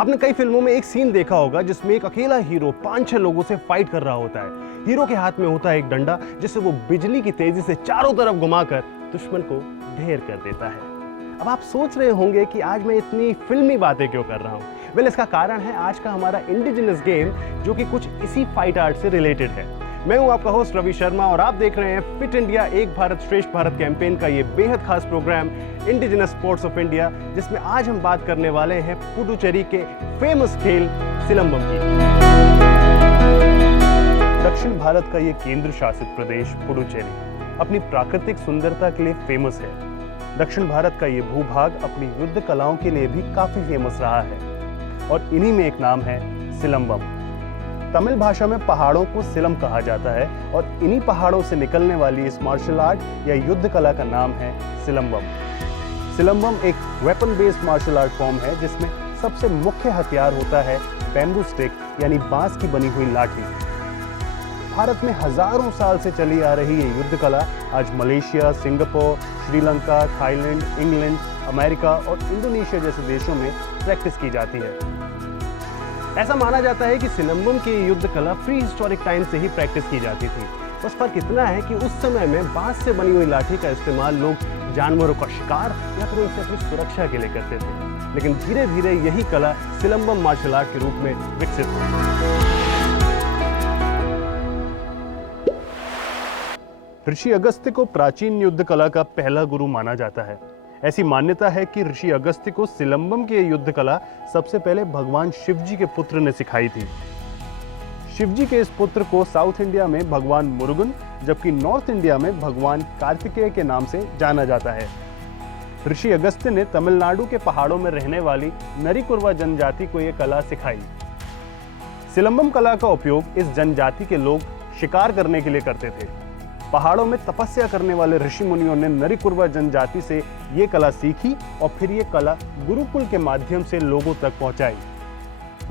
आपने कई फिल्मों में एक सीन देखा होगा जिसमें एक अकेला हीरो 5-6 लोगों से फाइट कर रहा होता है। हीरो के हाथ में होता है एक डंडा जिससे वो बिजली की तेजी से चारों तरफ घुमाकर दुश्मन को ढेर कर देता है। अब आप सोच रहे होंगे कि आज मैं इतनी फिल्मी बातें क्यों कर रहा हूँ। वेल, इसका कारण है आज का हमारा इंडिजिनस गेम जो कि कुछ इसी फाइट आर्ट से रिलेटेड है। मैं हूं आपका होस्ट रवि शर्मा और आप देख रहे हैं फिट इंडिया एक भारत श्रेष्ठ भारत कैंपेन का ये बेहद खास programme indigenous sports of India, जिसमें आज हम बात करने वाले हैं पुडुचेरी के फेमस खेल सिलंबम की। दक्षिण भारत का ये केंद्र शासित प्रदेश पुडुचेरी अपनी प्राकृतिक सुंदरता के लिए फेमस है। दक्षिण भारत का ये भूभाग अपनी युद्ध कलाओं के लिए भी काफी फेमस रहा है और इन्हीं में एक नाम है सिलंबम। तमिल भाषा में पहाड़ों को सिलम कहा जाता है और इन्हीं पहाड़ों से निकलने वाली इस मार्शल आर्ट या युद्ध कला का नाम है सिलंबम। सिलंबम एक weapon based martial art form है जिसमें सबसे मुख्य हथियार होता है बैम्बू स्टिक यानी बांस की बनी हुई लाठी। भारत में हजारों साल से चली आ रही ये युद्ध कला आज Malaysia, Singapore, Sri Lanka, Thailand, England, America और इंडोनेशिया जैसे देशों में प्रैक्टिस की जाती है। ऐसा माना जाता है कि सिलंबम की युद्ध कला प्री हिस्टोरिक टाइम से ही प्रैक्टिस की जाती थी। बस फर्क इतना है कि उस समय में बांस से बनी हुई लाठी का इस्तेमाल लोग जानवरों का शिकार या फिर उनसे अपनी सुरक्षा के लिए करते थे, लेकिन धीरे धीरे यही कला सिलंबम मार्शल आर्ट के रूप में विकसित हुई। ऋषि अगस्त्य को प्राचीन युद्ध कला का पहला गुरु माना जाता है। ऐसी मान्यता है कि ऋषि अगस्त्य को सिलंबम की युद्ध कला सबसे पहले भगवान शिवजी के पुत्र ने सिखाई थी। शिवजी के इस पुत्र को साउथ इंडिया में भगवान मुरुगन जबकि नॉर्थ इंडिया में भगवान कार्तिकेय के नाम से जाना जाता है। ऋषि अगस्त्य ने तमिलनाडु के पहाड़ों में रहने वाली नरिकुरवा जनजाति को यह कला सिखाई। सिलंबम कला का उपयोग इस जनजाति के लोग शिकार करने के लिए करते थे। पहाड़ों में तपस्या करने वाले ऋषि मुनियों ने नरिकुरवा जनजाति से ये कला सीखी और फिर ये कला गुरुकुल के माध्यम से लोगों तक पहुंचाई।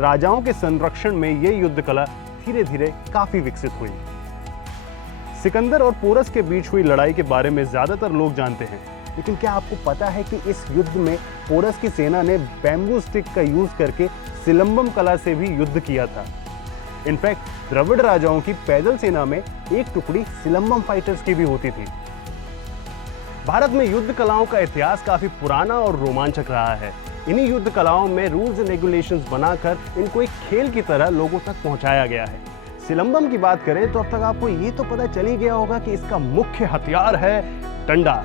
राजाओं के संरक्षण में ये युद्ध कला धीरे धीरे काफी विकसित हुई। सिकंदर और पोरस के बीच हुई लड़ाई के बारे में ज्यादातर लोग जानते हैं, लेकिन क्या आपको पता है कि इस युद्ध में पोरस की सेना ने बैम्बू स्टिक का यूज करके सिलंबम कला से भी युद्ध किया था। इनफैक्ट द्रविड़ राजाओं की पैदल सेना में एक टुकड़ी सिलंबम फाइटर्स की भी होती थी। भारत में युद्ध कलाओं का इतिहास काफी पुराना और रोमांचक रहा है। इन्हीं युद्ध कलाओं में रूल्स एंड रेगुलेशंस बनाकर इनको एक खेल की तरह लोगों तक पहुंचाया गया है। सिलंबम की बात करें तो अब तक आपको ये तो पता चल ही गया होगा कि इसका मुख्य हथियार है डंडा,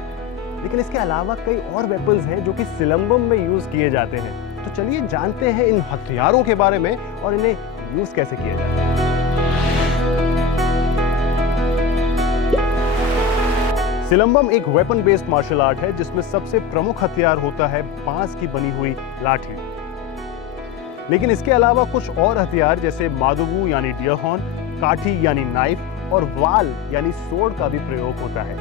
लेकिन इसके अलावा कई और वेपन्स हैं जो कि सिलंबम में यूज किए जाते हैं। तो चलिए जानते हैं इन हथियारों के बारे में और इन्हें यूज कैसे किया जाता है। सिलंबम एक वेपन बेस्ड मार्शल आर्ट है जिसमें सबसे प्रमुख हथियार होता है बांस की बनी हुई लाठी, लेकिन इसके अलावा कुछ और हथियार जैसे मादुगु यानी डियर हॉर्न, काठी यानी नाइफ और वाल यानी सोर्ड का भी प्रयोग होता है।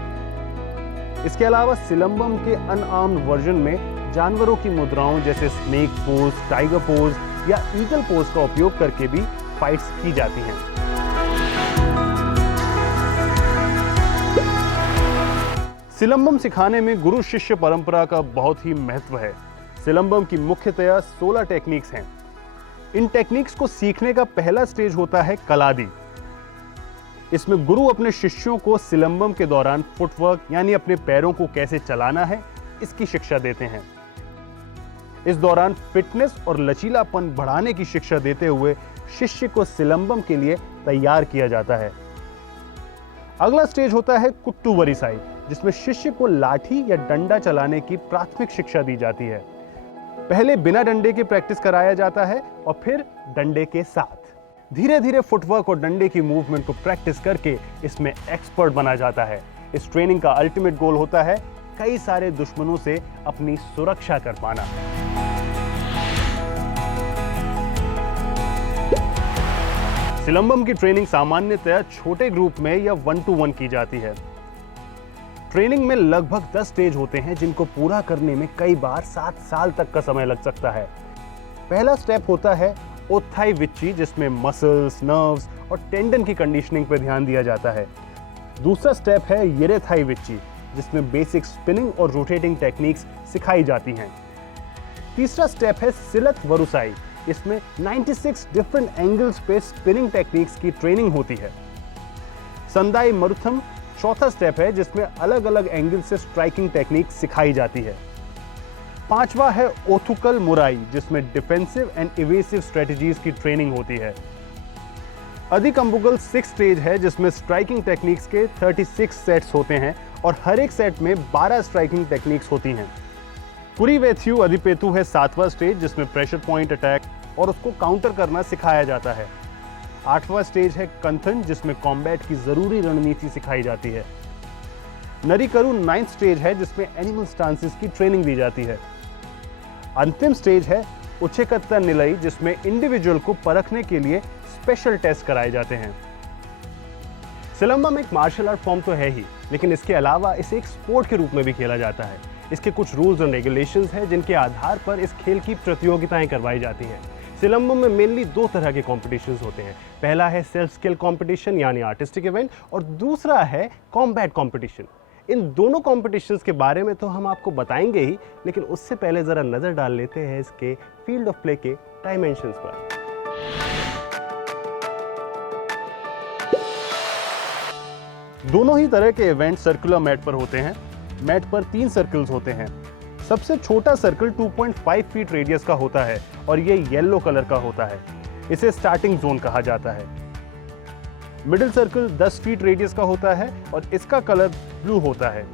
इसके अलावा सिलंबम के अनआर्म्ड वर्जन में जानवरों की मुद्राओं जैसे स्नेक पोज, टाइगर पोज या ईगल पोज का उपयोग करके भी फाइट्स की जाती हैं। सिलंबम सिखाने में गुरु शिष्य परंपरा का बहुत ही महत्व है। सिलंबम की मुख्यतया 16 टेक्निक्स हैं। इन टेक्निक्स को सीखने का पहला स्टेज होता है कलादी। इसमें गुरु अपने शिष्यों को सिलंबम के दौरान फुटवर्क यानी अपने पैरों को कैसे चलाना है इसकी शिक्षा देते हैं। इस दौरान फिटनेस और लचीलापन बढ़ाने की शिक्षा देते हुए शिष्य को सिलंबम के लिए तैयार किया जाता है। अगला स्टेज होता है कुट्टू वरिसाई, जिसमें शिष्य को लाठी या डंडा चलाने की प्राथमिक शिक्षा दी जाती है। पहले बिना डंडे के प्रैक्टिस कराया जाता है और फिर डंडे के साथ। धीरे धीरे फुटवर्क और डंडे की मूवमेंट को प्रैक्टिस करके इसमें एक्सपर्ट बना जाता है। इस ट्रेनिंग का अल्टीमेट गोल होता है कई सारे दुश्मनों से अपनी सुरक्षा कर पाना। सिलंबम की ट्रेनिंग सामान्यतः छोटे ग्रुप में या 1-to-1 की जाती है। ट्रेनिंग में लगभग 10 स्टेज होते हैं जिनको पूरा करने में कई बार 7 साल तक का समय लग सकता है। पहला स्टेप होता है ओत्थाई विच्ची, जिसमें मसल्स, नर्व्स और टेंडन की कंडीशनिंग पर ध्यान दिया जाता है। दूसरा स्टेप है येरेथाई विच्ची, जिसमें बेसिक स्पिनिंग और रोटेटिंग टेक्निक्स सिखाई जाती हैं। तीसरा स्टेप है सिलत वरुसाई, इसमें 96 डिफरेंट एंगल्स पे स्पिनिंग टेक्निक्स की ट्रेनिंग होती है। संदाई मरुथम चौथा स्टेप है जिसमें अलग अलग एंगल से स्ट्राइकिंग टेक्निक सिखाई जाती है। पांचवा है ओथुकल मुराई जिसमें डिफेंसिव एंड इवेसिव स्ट्रेटजीज की ट्रेनिंग होती है। अधिकंबुगल 6 स्टेज है जिसमें स्ट्राइकिंग टेक्निक्स के 36 सेट्स होते हैं और हर एक सेट में 12 स्ट्राइकिंग टेक्निक्स होती हैं। कुरीवेथ्यू अधिपेतु है 7वां स्टेज जिसमें प्रेशर पॉइंट अटैक और उसको काउंटर करना सिखाया जाता है। 8वां स्टेज है कंथन जिसमें कॉम्बैट की जरूरी रणनीति सिखाई जाती है। नरिकरू 9th स्टेज है जिसमें एनिमल स्टांसेस की ट्रेनिंग दी जाती है। अंतिम स्टेज है उच्चकत्ता निलई जिसमें इंडिविजुअल को परखने के लिए स्पेशल टेस्ट कराए जाते हैं। सिलंबम एक मार्शल आर्ट फॉर्म तो है ही, लेकिन इसके अलावा इसे एक स्पोर्ट के रूप में भी खेला जाता है। इसके कुछ रूल्स एंड रेगुलेशंस हैं जिनके आधार पर इस खेल की प्रतियोगिताएं करवाई जाती हैं। सिलंबम में मेनली 2 तरह के कॉम्पिटिशन्स होते हैं। पहला है सेल्फ स्किल कॉम्पिटिशन यानी आर्टिस्टिक इवेंट और दूसरा है कॉम्बैट कॉम्पिटिशन। इन दोनों कॉम्पिटिशन्स के बारे में तो हम आपको बताएंगे ही, लेकिन उससे पहले जरा नजर डाल लेते हैं इसके फील्ड ऑफ प्ले के डायमेंशंस पर। दोनों ही तरह के इवेंट सर्कुलर मैट पर होते हैं। मैट पर 3 सर्कल्स होते हैं। सबसे छोटा सर्कल 2.5 फीट रेडियस का होता है और ये येलो कलर का होता है। इसे स्टार्टिंग जोन कहा जाता है। मिडिल सर्कल 10 फीट रेडियस का होता है और इसका कलर ब्लू होता है।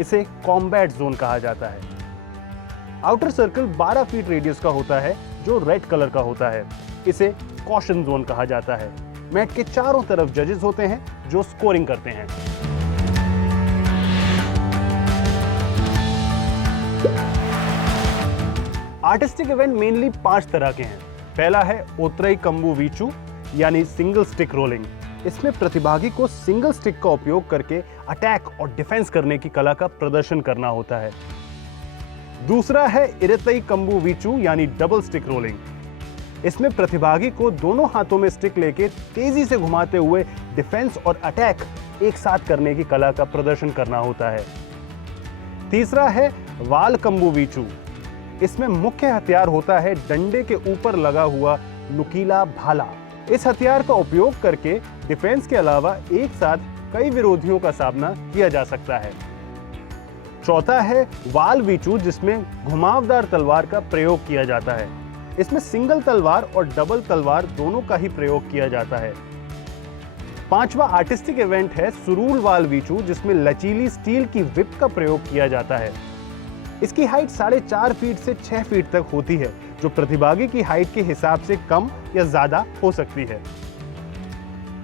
इसे कॉम्बैट जोन कहा जाता है। आउटर सर्कल 12 फीट रेडियस का होता है जो रेड कलर का होता है। इसे कॉशन जोन कहा जाता है। मैट के चारों तरफ जजेस होते हैं जो स्कोरिंग करते हैं। आर्टिस्टिक इवेंट मेनली 5 तरह के हैं। पहला है ओत्रई कंबू वीचू यानी सिंगल स्टिक रोलिंग। इसमें प्रतिभागी को सिंगल स्टिक का उपयोग करके अटैक और डिफेंस करने की कला का प्रदर्शन करना होता है। दूसरा है इरेतई कंबू वीचू यानी डबल स्टिक रोलिंग। इसमें प्रतिभागी को दोनों हाथों में स्टिक लेके तेजी से घुमाते हुए डिफेंस और अटैक एक साथ करने की कला का प्रदर्शन करना होता है। तीसरा है वाल कंबू वीचू। इसमें मुख्य हथियार होता है डंडे के ऊपर लगा हुआ नुकीला भाला। इस हथियार का उपयोग करके डिफेंस के अलावा एक साथ कई विरोधियों का सामना किया जा सकता है। चौथा है वाल वीचू जिसमें घुमावदार तलवार का प्रयोग किया जाता है। इसमें सिंगल तलवार और डबल तलवार दोनों का ही प्रयोग किया जाता है। पांचवा आर्टिस्टिक इवेंट है सुरूल वाल वीचू जिसमें लचीली स्टील की विप का प्रयोग किया जाता है। इसकी हाइट 4.5 फीट से 6 फीट तक होती है जो प्रतिभागी की हाइट के हिसाब से कम या ज्यादा हो सकती है।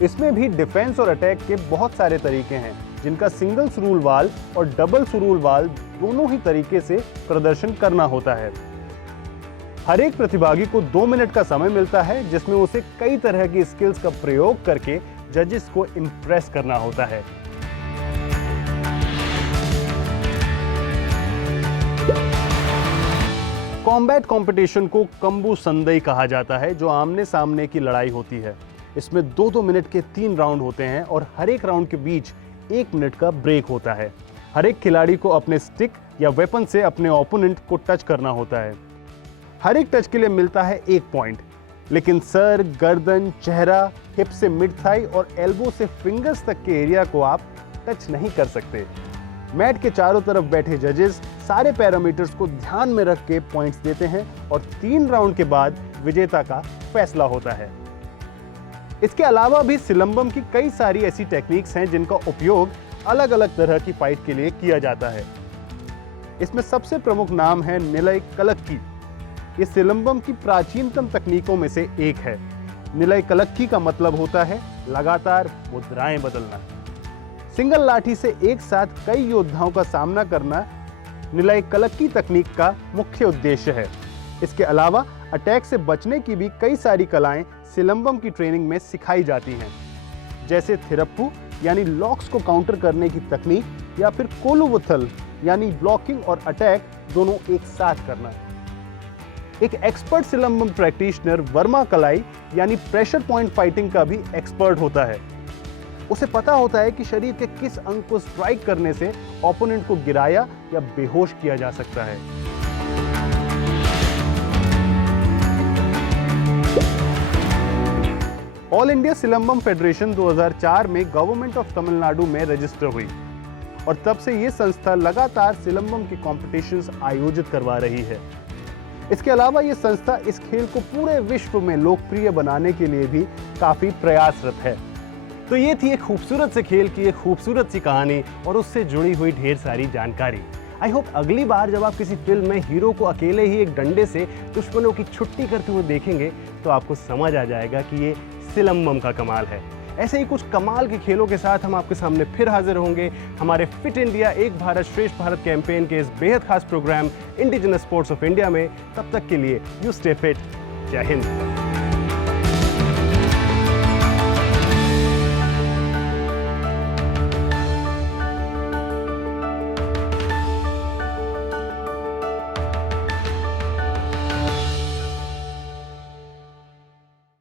इसमें भी डिफेंस और अटैक के बहुत सारे तरीके हैं जिनका सिंगल सुरूल वाल और डबल सुरूल वाल दोनों ही तरीके से प्रदर्शन करना होता है। हर एक प्रतिभागी को 2 मिनट का समय मिलता है जिसमें उसे कई तरह की स्किल्स का प्रयोग करके जजेस को इंप्रेस करना होता है। कॉम्बैट कंपटीशन को कंबू संदई कहा जाता है जो आमने सामने की लड़ाई होती है। इसमें 2-2 मिनट के 3 राउंड होते हैं और हर एक राउंड के बीच 1 मिनट का ब्रेक होता है। हर एक खिलाड़ी को अपने स्टिक या वेपन से अपने ओपोनेंट को टच करना होता है। हर एक टच के लिए मिलता है 1 पॉइंट, लेकिन सर, गर्दन, चेहरा, हिप से मिड थाई और एल्बो से फिंगर्स तक के एरिया को आप टच नहीं कर सकते। मैट के चारों तरफ बैठे जजेस सारे पैरामीटर्स को ध्यान में रख के पॉइंट्स देते हैं और 3 राउंड के बाद विजेता का फैसला होता है। इसके अलावा भी सिलंबम की कई सारी ऐसी टेक्निक्स हैं जिनका उपयोग अलग अलग तरह की फाइट के लिए किया जाता है। इसमें सबसे प्रमुख नाम है निलय कलक्की। ये सिलंबम की प्राचीनतम तकनीकों में से एक है। निलय कलक्की का मतलब होता है लगातार मुद्राएं बदलना। सिंगल लाठी से एक साथ कई योद्धाओं का सामना करना निलय कलक्की तकनीक का मुख्य उद्देश्य है। इसके अलावा अटैक से बचने की भी कई सारी कलाएं सिलंबम की ट्रेनिंग में सिखाई जाती हैं, जैसे थिरप्पू यानी लॉक्स को काउंटर करने की तकनीक या फिर कोलुवुथल यानी ब्लॉकिंग और अटैक दोनों एक साथ करना। एक एक्सपर्ट सिलंबम प्रैक्टिशनर वर्मा कलाई यानी प्रेशर पॉइंट फाइटिंग का भी एक्सपर्ट होता है। उसे पता होता है कि शरीर के किस अंग को स्ट्राइक करने से ओपोनेंट को गिराया या बेहोश किया जा सकता है। ऑल इंडिया सिलंबम फेडरेशन 2004 में गवर्नमेंट ऑफ तमिलनाडु में रजिस्टर हुई और तब से ये संस्था लगातार सिलंबम के कॉम्पिटिशन्स आयोजित करवा रही है। इसके अलावा ये संस्था इस खेल को पूरे विश्व में लोकप्रिय बनाने के लिए भी काफी प्रयासरत है। तो ये थी एक खूबसूरत से खेल की एक खूबसूरत सी कहानी और उससे जुड़ी हुई ढेर सारी जानकारी। आई होप अगली बार जब आप किसी फिल्म में हीरो को अकेले ही एक डंडे से दुश्मनों की छुट्टी करते हुए देखेंगे तो आपको समझ आ जाएगा कि ये सिलंबम का कमाल है। ऐसे ही कुछ कमाल के खेलों के साथ हम आपके सामने फिर हाजिर होंगे हमारे फिट इंडिया एक भारत श्रेष्ठ भारत कैंपेन के इस बेहद खास programme indigenous sports of India में। तब तक के लिए यू स्टे फिट। जय हिंद।